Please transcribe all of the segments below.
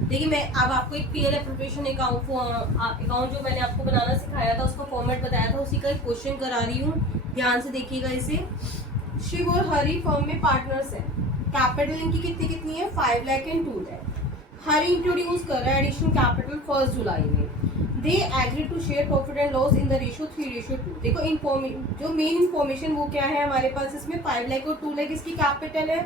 देखिए मैं अब आपको एक पीएल एप्रोप्रिएशन अकाउंट जो मैंने आपको बनाना सिखाया था, उसका फॉर्मेट बताया था, उसी का एक क्वेश्चन करा रही हूँ, ध्यान से देखिएगा इसे। शिव और हरी फर्म में पार्टनर्स है, कैपिटल इनकी कितनी कितनी है 5 लाख एंड 2 लाख। हरी इंट्रोड्यूस कर रहा है एडिशनल कैपिटल 1 जुलाई में। They agree to share profit and loss in the ratio 3:2। देखो जो मेन इन्फॉर्मेशन वो क्या है हमारे पास, इसमें 5 लाख और 2 लाख इसकी कैपिटल है।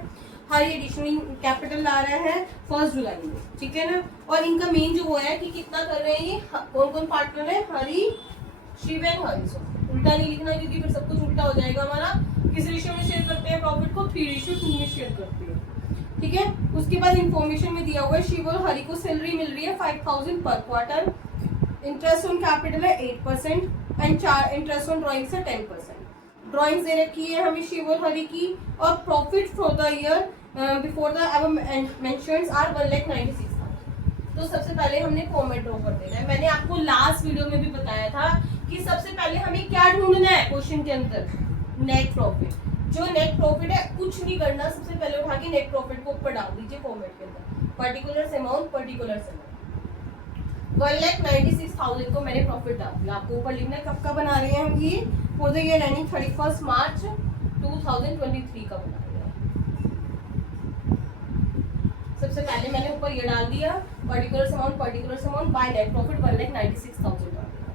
हरी एडिशनल कैपिटल ला रहा है 1 जुलाई में, ठीक है ना। और इनका मेन जो वो है कि कितना कर रहे हैं ये, कौन कौन पार्टनर है, हरी, शिव एंड हरी। उल्टा नहीं लिखना क्योंकि फिर सब कुछ उल्टा हो जाएगा हमारा। किस रेशियो में शेयर करते हैं प्रॉफिट को, 3:2 में शेयर करते हैं, ठीक है। उसके बाद इंफॉर्मेशन में दिया हुआ है शिव और हरी को सैलरी मिल रही है 5000 पर क्वार्टर। इंटरेस्ट ऑन कैपिटल है 8% एंड इंटरेस्ट ऑन ड्रॉइंग्स है 10%। ड्रॉइंग्स दे रखी है हमें शिव और हरी की। और profit for the year before the above mentions are 1,96,000। तो सबसे पहले हमने फॉर्मेट ड्रॉ कर देना है। मैंने आपको लास्ट वीडियो में भी बताया था कि सबसे पहले हमें क्या ढूंढना है क्वेश्चन के अंदर, नेट प्रॉफिट। जो नेट प्रॉफिट है कुछ नहीं करना, सबसे पहले उठा के नेट प्रॉफिट को ऊपर डाल दीजिए फॉर्मेट के अंदर, पर्टिकुलर अमाउंट 1,96,000 को मैंने प्रॉफिट डाल दिया। आपको ऊपर लिखना है कब का बना रहे हैं हम ये, फॉर द ईयर एंडिंग 31 मार्च 2023 का बना रहे हैं। सबसे पहले मैंने ऊपर ये डाल दिया particular amount by net profit 1,96,000 डाल दिया।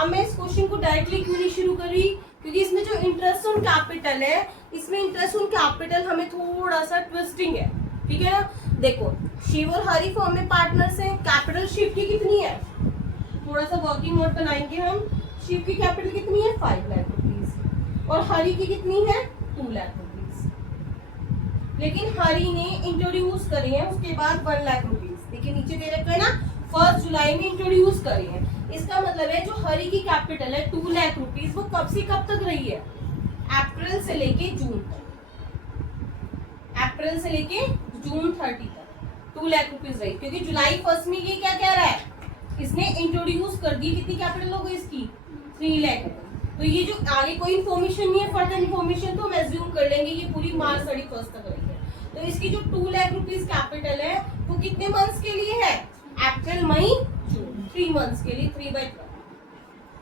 अब मैं इस क्वेश्चन को डायरेक्टली क्यों नहीं शुरू कर रही, क्योंकि इसमें जो इंटरेस्ट ऑन कैपिटल है, इसमें इंटरेस्ट ऑन कैपिटल हमें थोड़ा सा ट्विस्टिंग है, ठीक है ना। देखो शिव और हरी फर्म में पार्टनर्स हैं, कैपिटल शिव की कितनी है, थोड़ा सा वर्किंग नोट बनाएंगे हम। शिव की कैपिटल कितनी है 5 लाख रुपीज और हरी की कितनी है 2 लाख रुपीज। लेकिन हरी ने इंट्रोड्यूस करे हैं उसके बाद 1 लाख रुपीज, देखिए नीचे दे रखा है ना 1 जुलाई में इंट्रोड्यूस करे हैं। इसका मतलब है जो हरी की कैपिटल है 2 लाख रुपीज, वो कब से कब तक रही है, अप्रैल से लेके जून तक, अप्रैल से लेके जून 30 तक 2 लाख रुपीज रही। क्योंकि जुलाई 1 में ये क्या कह रहा है, इसने इंट्रोड्यूस कर दी, कितनी कैपिटल हो गई इसकी 3 लाख। तो ये जो आगे कोई इन्फॉर्मेशन नहीं है, फर्दर इन्फॉर्मेशन तो हम एज्यूम कर लेंगे ये पूरी मार्च 31 तक रही है। तो इसकी जो 2 लाख रुपीज कैपिटल है वो कितने मंथ्स के लिए है, अप्रैल मई जून, 3 मंथ्स के लिए 3/12,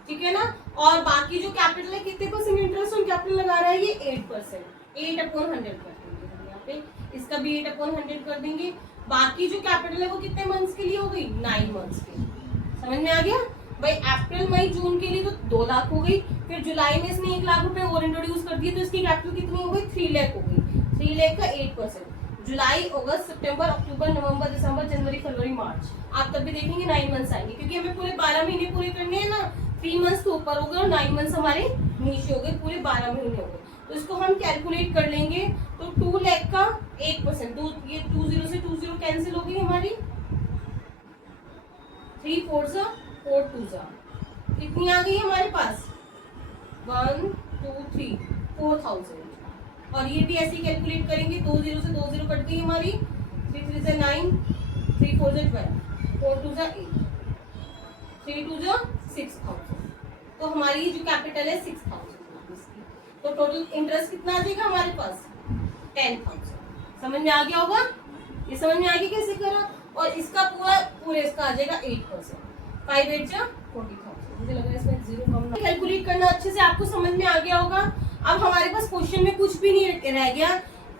ठीक है ना। और बाकी जो कैपिटल है कितने परसेंट इंटरेस्ट ऑन कैपिटल लगा रहा है ये 8%, 8/100 कर देंगे यहाँ पे, इसका भी 8/100 कर देंगे। बाकी जो कैपिटल है वो कितने मंथ्स के लिए हो गई, 9 मंथ्स के लिए। समझ में आ गया भाई, अप्रैल मई जून के लिए तो 2 लाख हो गई, फिर जुलाई में इसने 1 लाख रुपए और इंट्रोड्यूस कर दिए तो इसकी कैपिटल कितनी हो गई 3 लाख हो गई। 3 लाख का 8%, जुलाई अगस्त सितंबर अक्टूबर नवंबर दिसंबर जनवरी फरवरी मार्च, आप तब भी देखेंगे 9 मंथ्स आएंगे, क्योंकि हमें पूरे 12 महीने पूरे करने हैं ना। 3 मंथ्स तो ऊपर हो गए और 9 मंथ्स हमारे नीचे हो गए, पूरे 12 महीने हो गए। तो इसको हम कैलकुलेट कर लेंगे। तो 2 लाख का 8%, ये 20 से 20 कैंसिल हो गई हमारी, 3 4 जा 4 2 जा, कितनी आ गई हमारे पास 1 2 3 4,000। और ये भी ऐसे कैलकुलेट करेंगे, 20 से 20 कट गई हमारी, 3 3 से 9, 3 4 से 12, 4 2 जा 8, 3 2 जा 6,000। तो हमारी ये जो कैपिटल है 6,000 की। तो टोटल इंटरेस्ट कितना आ जाएगा हमारे पास 10,000। समझ में आ गया होगा, ये समझ में आ गया कैसे करा। और इसका पूरा इसका आ जाएगा 8%, 5 8 जा 40,000। मुझे लग रहा है इसमें 0 कम ना, कैलकुलेट करना अच्छे से आपको समझ में आ गया होगा। अब हमारे पास क्वेश्चन में कुछ भी नहीं रह गया,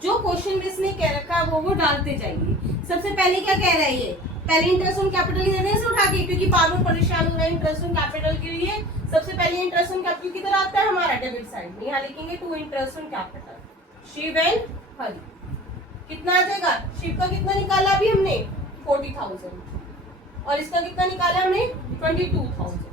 जो क्वेश्चन में इसने कह रखा है वो डालते जाइए। सबसे पहले क्या कह रहा है ये, पहले इंटरेस्ट ऑन कैपिटल ही देने से उठा के, क्योंकि बाद में परेशान हो रहा है इंटरेस्ट ऑन कैपिटल के लिए। सबसे पहले इंटरेस्ट ऑन कैपिटल किधर आता है हमारा, डेबिट साइड में। यहाँ लिखेंगे to interest on capital, Shiv and Hari. कितना आ जाएगा, शिव का कितना निकाला अभी हमने 40,000 और इसका कितना निकाला हमने 22,000।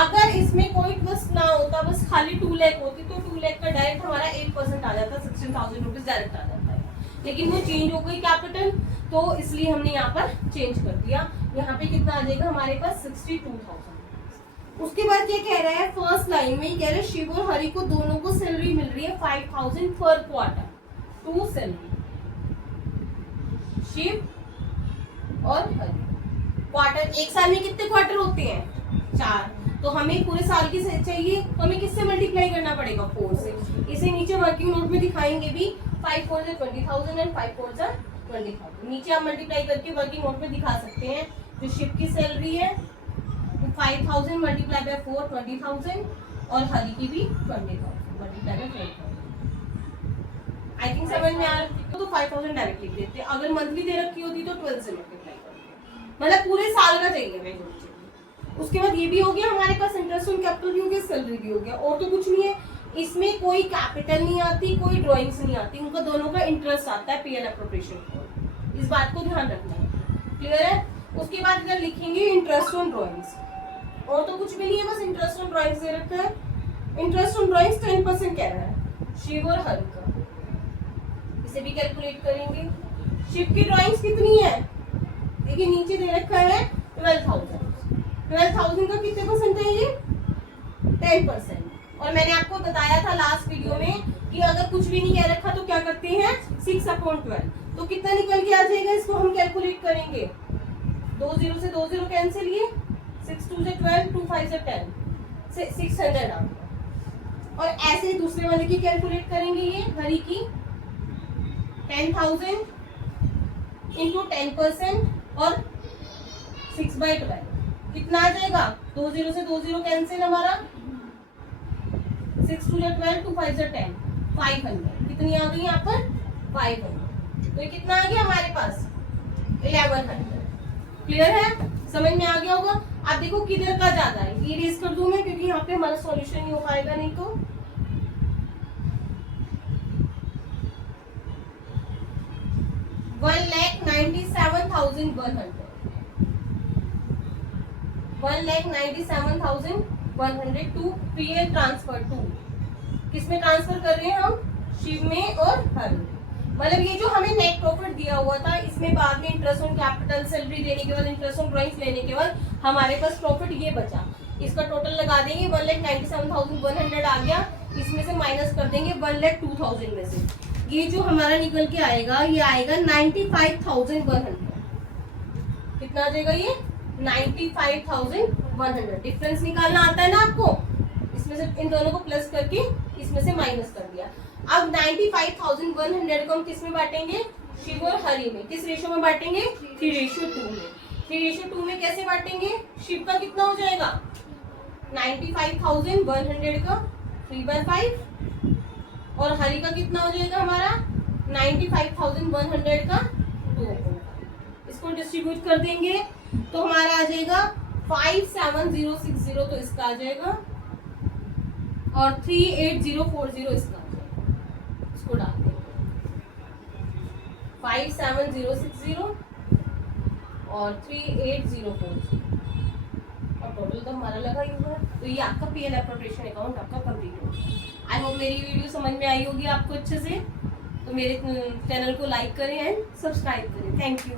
अगर इसमें कोई ट्विस्ट ना होता, बस खाली 2 लाख होती, तो 2 लाख का डायरेक्ट हमारा 8% आ जाता, 16,000 रुपीज डायरेक्ट आ जाता है। लेकिन वो चेंज हो गई कैपिटल, तो इसलिए हमने यहाँ पर चेंज कर दिया। यहाँ पे कितना आ जाएगा हमारे पास 62,000। उसके बाद क्या कह रहा है, फर्स्ट लाइन में कह रहा है शिव और हरी को दोनों को सैलरी मिल रही है 5,000 पर क्वार्टर, 2 सैलरी, शिव और हरी। क्वार्टर, एक साल में कितने क्वार्टर होते हैं 4, तो हमें पूरे साल की चाहिए, तो हमें किससे मल्टीप्लाई करना पड़ेगा 4 से। इसे नीचे वर्किंग नोट में दिखाएंगे भी, 5 4 जा 20,000 एंड 5 4 जा 20,000। नीचे आप मल्टीप्लाई करके वर्किंग नोट में दिखा सकते हैं। जो शिप की सैलरी है 5,000 मल्टीप्लाई बाय 4 20,000 और हरी की भी 20,000 मल्टीप्लाई बाय 4,000। आई थिंक समझ में आ रहा है। तो 5,000 डायरेक्ट लिख देते। अगर मंथली दे रखी होती तो 12 से मल्टीप्लाई करते, मतलब पूरे साल का चाहिए भाई। उसके बाद ये भी हो गया हमारे पास, इंटरेस्ट ऑन कैपिटल भी हो गया, सैलरी भी हो गया। और तो कुछ नहीं है इसमें, कोई कैपिटल नहीं आती, कोई ड्राइंग्स नहीं आती, उनका दोनों का इंटरेस्ट आता है पीएल एप्रोप्रिएशन। इस बात को ध्यान रखना है, क्लियर है। उसके बाद इधर लिखेंगे इंटरेस्ट ऑन ड्राइंग्स, और तो कुछ भी नहीं है, बस इंटरेस्ट ऑन ड्राइंग्स दे रखा है। इंटरेस्ट ऑन ड्राइंग्स 10% कह रहा है शिव और हर का, इसे भी कैलकुलेट करेंगे। शिव की ड्राइंग्स कितनी है, देखिए नीचे दे रखा है 12,000। 12,000 का कितने परसेंट है ये, 10%। और मैंने आपको बताया था लास्ट वीडियो में कि अगर कुछ भी नहीं कह रखा तो क्या करते हैं 6/12। तो कितना निकल के आ जाएगा, इसको हम कैलकुलेट करेंगे। 2 0 से 2 0 कैंसिल, ये 6 2 से 12, 2 5 से 10, 600 आपका। और ऐसे ही दूसरे वाले की कैलकुलेट करेंगे, ये हरी की 10,000 इंटू 10% और 6/12 कितना आ जाएगा। 2 0 से 2 0 कैंसिल हमारा, 6 2 से 12, 2 5 से 10, 500। कितनी आ गई यहाँ पर 500। तो ये कितना आ गया हमारे पास 1100। क्लियर है, समझ में आ गया होगा। आप देखो किधर का ज्यादा है, ये रेस कर दूं मैं क्योंकि यहाँ पे हमारा सॉल्यूशन नहीं हो पाएगा नहीं तो। $1,97,100 टू पीएल ट्रांसफर टू, किसमें ट्रांसफर कर रहे हैं हम, शिव में और हर में। मतलब ये जो हमें नेट प्रॉफिट दिया हुआ था, इसमें बाद में इंटरेस्ट ऑन कैपिटल, सैलरी देने के बाद, इंटरेस्ट ऑन ड्राइंग्स लेने के बाद हमारे पास प्रॉफिट ये बचा। इसका टोटल लगा देंगे, 1,97,100 आ गया। इसमें से माइनस कर देंगे 1,02,000 में से। ये जो हमारा निकल के आएगा, ये आएगा 95,100। कितना आ जाएगा ये 95,100। डिफरेंस निकालना आता है ना आपको, इसमें से इन दोनों को प्लस करके इसमें से माइनस कर दिया। अब 95,100 को हम किस में बांटेंगे, शिव और हरी में। किस रेशो में बांटेंगे, 3:2 में। 3:2 में कैसे बांटेंगे, शिव का कितना हो जाएगा 95,100 का 3/5 और हरी का कितना हो जाएगा हमारा 95,100 का 2। इसको डिस्ट्रीब्यूट कर देंगे तो हमारा आ जाएगा 57060, तो इसका आ जाएगा, और 38040 इसका आ जाएगा। इसको डाल देंगे 57060 और 38040, और टोटल तो हमारा लगा ही हुआ है। तो ये आपका पीएल एप्रोप्रिएशन अकाउंट आपका कंप्लीट हो गया। आई होप मेरी वीडियो समझ में आई होगी आपको अच्छे से। तो मेरे चैनल को लाइक करें एंड सब्सक्राइब करें। Thank you.